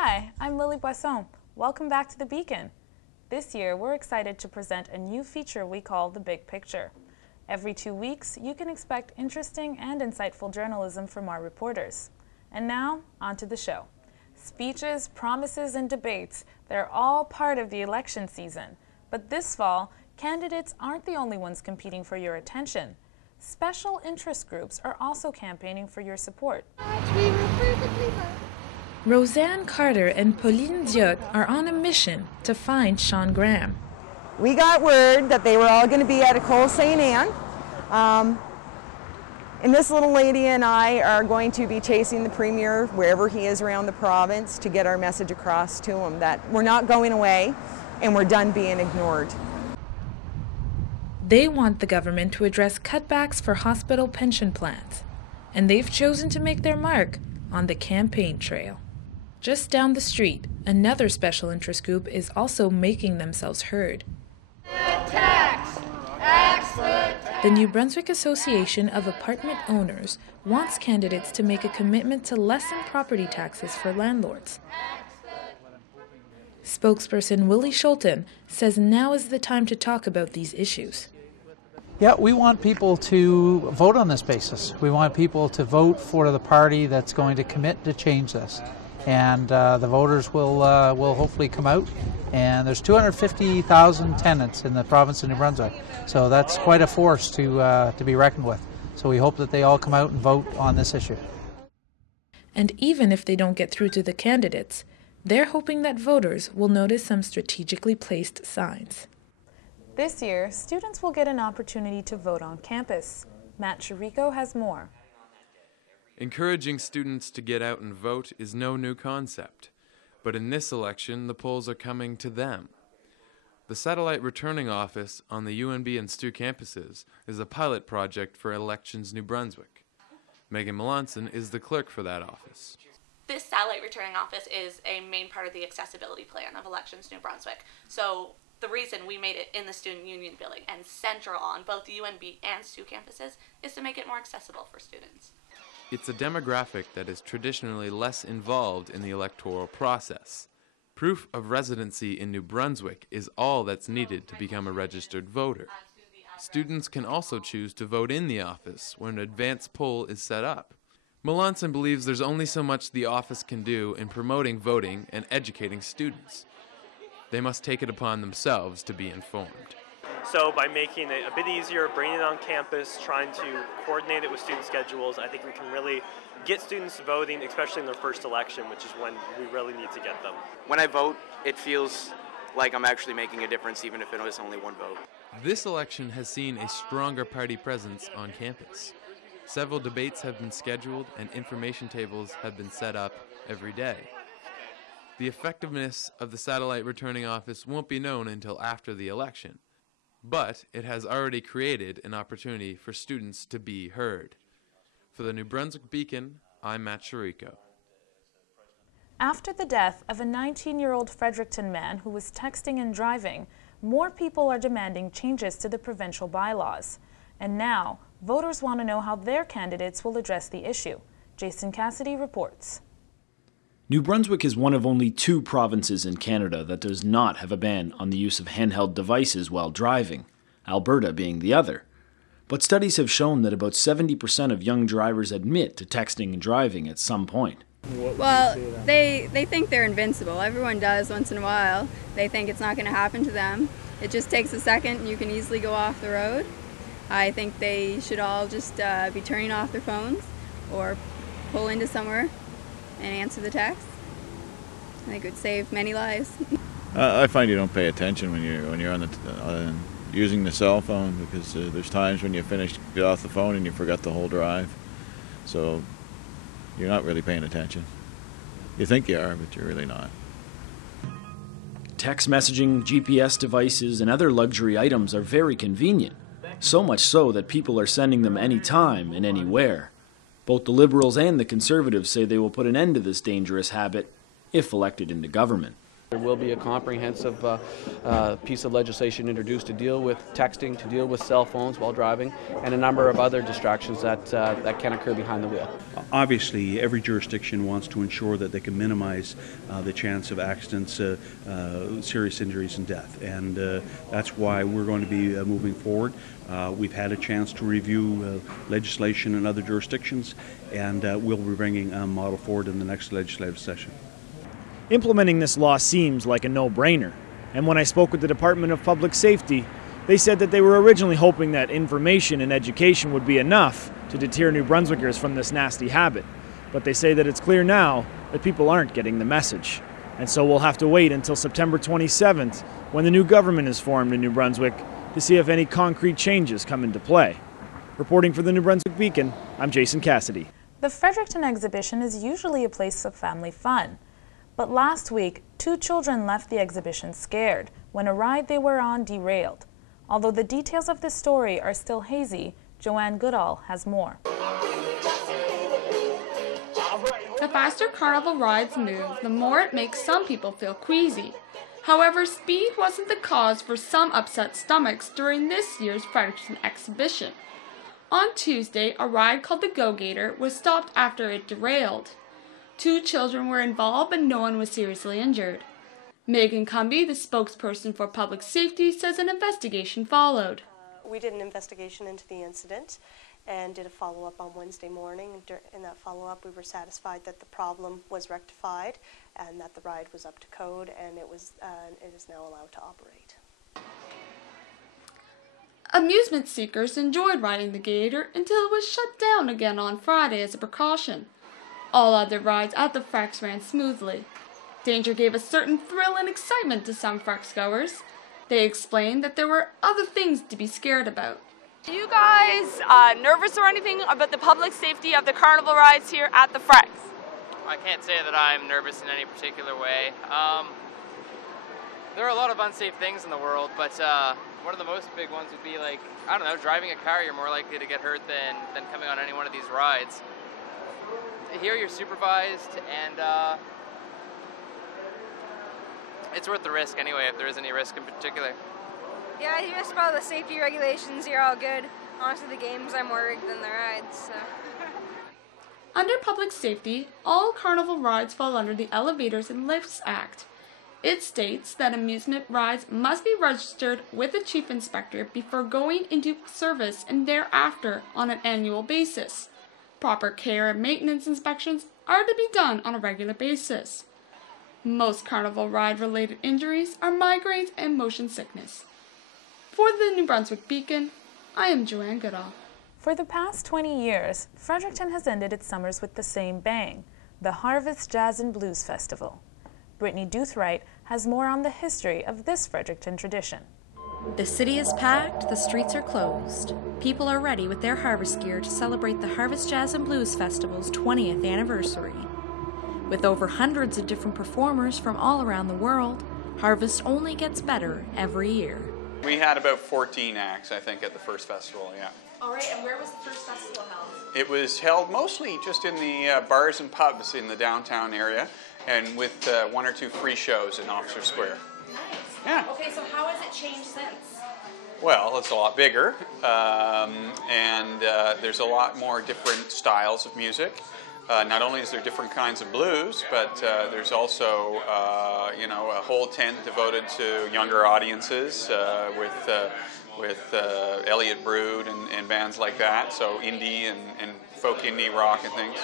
Hi, I'm Boisson. Welcome back to the Beacon. This year, we're excited to present a new feature we call the Big Picture. Every 2 weeks, you can expect interesting and insightful journalism from our reporters. And now, on to the show. Speeches, promises, and debates, they're all part of the election season. But this fall, candidates aren't the only ones competing for your attention. Special interest groups are also campaigning for your support. Roseanne Carter and Pauline Diot are on a mission to find Sean Graham. We got word that they were all going to be at Ecole St. Anne. And this little lady and I are going to be chasing the Premier wherever he is around the province to get our message across to him that we're not going away and we're done being ignored. They want the government to address cutbacks for hospital pension plans, and they've chosen to make their mark on the campaign trail. Just down the street, another special interest group is also making themselves heard. The New Brunswick Association of Apartment Owners wants candidates to make a commitment to lessen property taxes for landlords. Spokesperson Willie Schulten says now is the time to talk about these issues. Yeah, we want people to vote on this basis. We want people to vote for the party that's going to commit to change this. And the voters will hopefully come out. And there's 250,000 tenants in the province of New Brunswick. So that's quite a force to be reckoned with. So we hope that they all come out and vote on this issue. And even if they don't get through to the candidates, they're hoping that voters will notice some strategically placed signs. This year, students will get an opportunity to vote on campus. Matt Sheriko has more. Encouraging students to get out and vote is no new concept, but in this election, the polls are coming to them. The Satellite Returning Office on the UNB and STU campuses is a pilot project for Elections New Brunswick. Megan Melanson is the clerk for that office. This Satellite Returning Office is a main part of the accessibility plan of Elections New Brunswick. So the reason we made it in the Student Union building and central on both the UNB and STU campuses is to make it more accessible for students. It's a demographic that is traditionally less involved in the electoral process. Proof of residency in New Brunswick is all that's needed to become a registered voter. Students can also choose to vote in the office when an advance poll is set up. Melanson believes there's only so much the office can do in promoting voting and educating students. They must take it upon themselves to be informed. So by making it a bit easier, bringing it on campus, trying to coordinate it with student schedules, I think we can really get students voting, especially in their first election, which is when we really need to get them. When I vote, it feels like I'm actually making a difference, even if it was only one vote. This election has seen a stronger party presence on campus. Several debates have been scheduled and information tables have been set up every day. The effectiveness of the Satellite Returning Office won't be known until after the election, but it has already created an opportunity for students to be heard. For the New Brunswick Beacon, I'm Matt Sheriko. After the death of a 19-year-old Fredericton man who was texting and driving, more people are demanding changes to the provincial bylaws. And now, voters want to know how their candidates will address the issue. Jason Cassidy reports. New Brunswick is one of only 2 provinces in Canada that does not have a ban on the use of handheld devices while driving, Alberta being the other. But studies have shown that about 70% of young drivers admit to texting and driving at some point. Well, they think they're invincible. Everyone does once in a while. They think it's not going to happen to them. It just takes a second and you can easily go off the road. I think they should all just be turning off their phones or pull into somewhere and answer the text. I think it would save many lives. I find you don't pay attention when you're on using the cell phone, because there's times when you get off the phone and you forgot the whole drive. So you're not really paying attention. You think you are, but you're really not. Text messaging, GPS devices, and other luxury items are very convenient. So much so that people are sending them anytime and anywhere. Both the Liberals and the Conservatives say they will put an end to this dangerous habit if elected into government. There will be a comprehensive piece of legislation introduced to deal with texting, to deal with cell phones while driving, and a number of other distractions that can occur behind the wheel. Obviously, every jurisdiction wants to ensure that they can minimize the chance of accidents, serious injuries, and death, and that's why we're going to be moving forward. We've had a chance to review legislation in other jurisdictions, and we'll be bringing a model forward in the next legislative session. Implementing this law seems like a no-brainer, and when I spoke with the Department of Public Safety, they said that they were originally hoping that information and education would be enough to deter New Brunswickers from this nasty habit. But they say that it's clear now that people aren't getting the message. And so we'll have to wait until September 27th, when the new government is formed in New Brunswick, to see if any concrete changes come into play. Reporting for the New Brunswick Beacon, I'm Jason Cassidy. The Fredericton exhibition is usually a place of family fun. But last week, 2 children left the exhibition scared when a ride they were on derailed. Although the details of this story are still hazy, Joanne Goodall has more. The faster carnival rides move, the more it makes some people feel queasy. However, speed wasn't the cause for some upset stomachs during this year's Fredericton exhibition. On Tuesday, a ride called the Go-Gator was stopped after it derailed. 2 children were involved, but no one was seriously injured. Megan Cumby, the spokesperson for public safety, says an investigation followed. We did an investigation into the incident and did a follow-up on Wednesday morning. In that follow-up, we were satisfied that the problem was rectified and that the ride was up to code, and it is now allowed to operate. Amusement seekers enjoyed riding the Gator until it was shut down again on Friday as a precaution. All other rides at the Frex ran smoothly. Danger gave a certain thrill and excitement to some Frex goers. They explained that there were other things to be scared about. Are you guys nervous or anything about the public safety of the carnival rides here at the Frex? I can't say that I'm nervous in any particular way. There are a lot of unsafe things in the world, but one of the most big ones would be like, I don't know, driving a car. You're more likely to get hurt than coming on any one of these rides. Here you're supervised, and it's worth the risk anyway, if there is any risk in particular. Yeah, I just follow the safety regulations. You're all good. Honestly, the games are more rigged than the rides. So. Under public safety, all carnival rides fall under the Elevators and Lifts Act. It states that amusement rides must be registered with the chief inspector before going into service and thereafter on an annual basis. Proper care and maintenance inspections are to be done on a regular basis. Most carnival ride-related injuries are migraines and motion sickness. For the New Brunswick Beacon, I am Joanne Goodall. For the past 20 years, Fredericton has ended its summers with the same bang, the Harvest Jazz and Blues Festival. Britany Douthwright has more on the history of this Fredericton tradition. The city is packed, the streets are closed. People are ready with their harvest gear to celebrate the Harvest Jazz and Blues Festival's 20th anniversary. With over hundreds of different performers from all around the world, Harvest only gets better every year. We had about 14 acts, I think, at the first festival, yeah. All right, and where was the first festival held? It was held mostly just in the bars and pubs in the downtown area, and with 1 or 2 free shows in Officer Square. Nice. Yeah. Okay, so how has it changed since? Well, it's a lot bigger, and there's a lot more different styles of music. Not only is there different kinds of blues, but there's also, a whole tent devoted to younger audiences with Elliott Brood and bands like that, so indie and folk indie rock and things.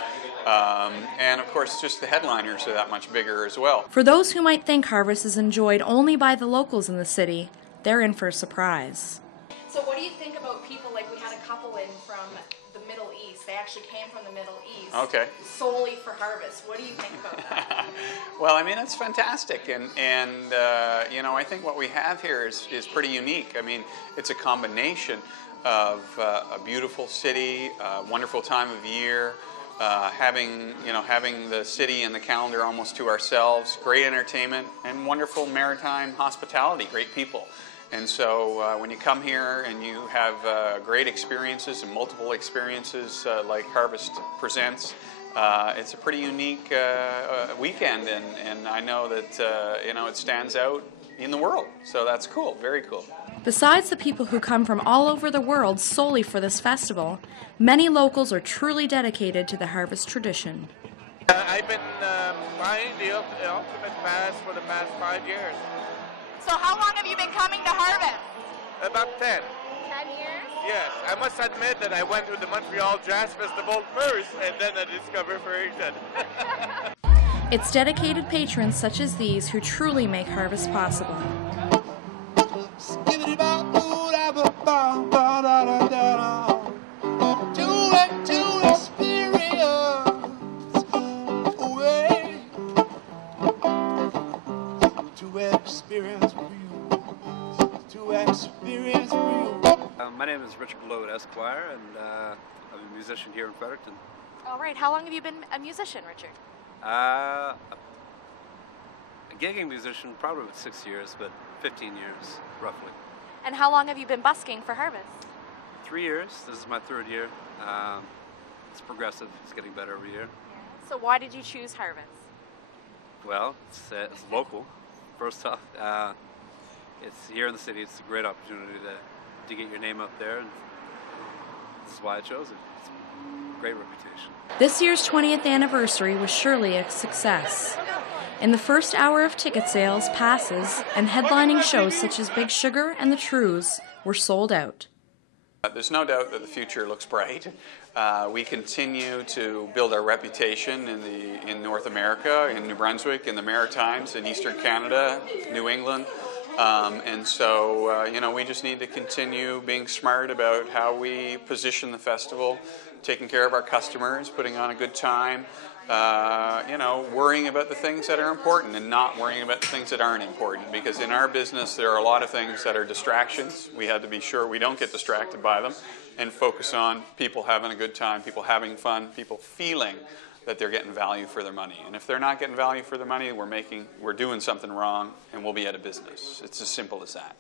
And of course, just the headliners are that much bigger as well. For those who might think Harvest is enjoyed only by the locals in the city, they're in for a surprise. So what do you think about people, like we had a couple in from the Middle East, they actually came from the Middle East solely for Harvest. What do you think about that? Well, I mean, it's fantastic, and I think what we have here is pretty unique. I mean, it's a combination of a beautiful city, a wonderful time of year, having the city and the calendar almost to ourselves, great entertainment, and wonderful maritime hospitality, great people. And so when you come here and you have great experiences and multiple experiences like Harvest presents, it's a pretty unique weekend, and I know that it stands out in the world. So that's cool, very cool. Besides the people who come from all over the world solely for this festival, many locals are truly dedicated to the Harvest tradition. I've been buying the Ultimate Pass for the past 5 years. So how long have you been coming to Harvest? About 10. 10 years? Yes, I must admit that I went to the Montreal Jazz Festival first, and then I discovered Fredericton. It's dedicated patrons such as these who truly make Harvest possible. My name is Richard Blow, Esquire, and I'm a musician here in Fredericton. All right. How long have you been a musician, Richard? A gigging musician, probably about 6 years, but 15 years, roughly. And how long have you been busking for Harvest? 3 years. This is my 3rd year. It's progressive. It's getting better every year. So why did you choose Harvest? Well, it's local, first off. It's here in the city. It's a great opportunity to get your name up there, and this is why I chose it. It's a great reputation. This year's 20th anniversary was surely a success. In the first hour of ticket sales, passes, and headlining shows such as Big Sugar and the Trues were sold out. There's no doubt that the future looks bright. We continue to build our reputation in North America, in New Brunswick, in the Maritimes, in Eastern Canada, New England. And so, we just need to continue being smart about how we position the festival, taking care of our customers, putting on a good time, worrying about the things that are important and not worrying about the things that aren't important. Because in our business, there are a lot of things that are distractions. We have to be sure we don't get distracted by them and focus on people having a good time, people having fun, people feeling that they're getting value for their money. And if they're not getting value for their money, we're doing something wrong and we'll be out of business. It's as simple as that.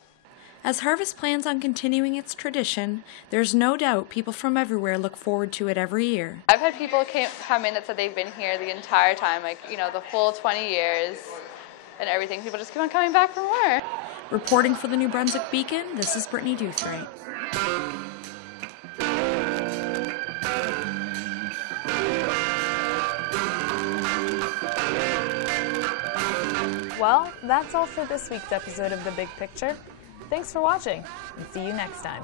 As Harvest plans on continuing its tradition, there's no doubt people from everywhere look forward to it every year. I've had people come in that said they've been here the entire time, the full 20 years and everything. People just keep on coming back for more. Reporting for the New Brunswick Beacon, this is Britany Douthwright. Well, that's all for this week's episode of The Big Picture. Thanks for watching, and see you next time.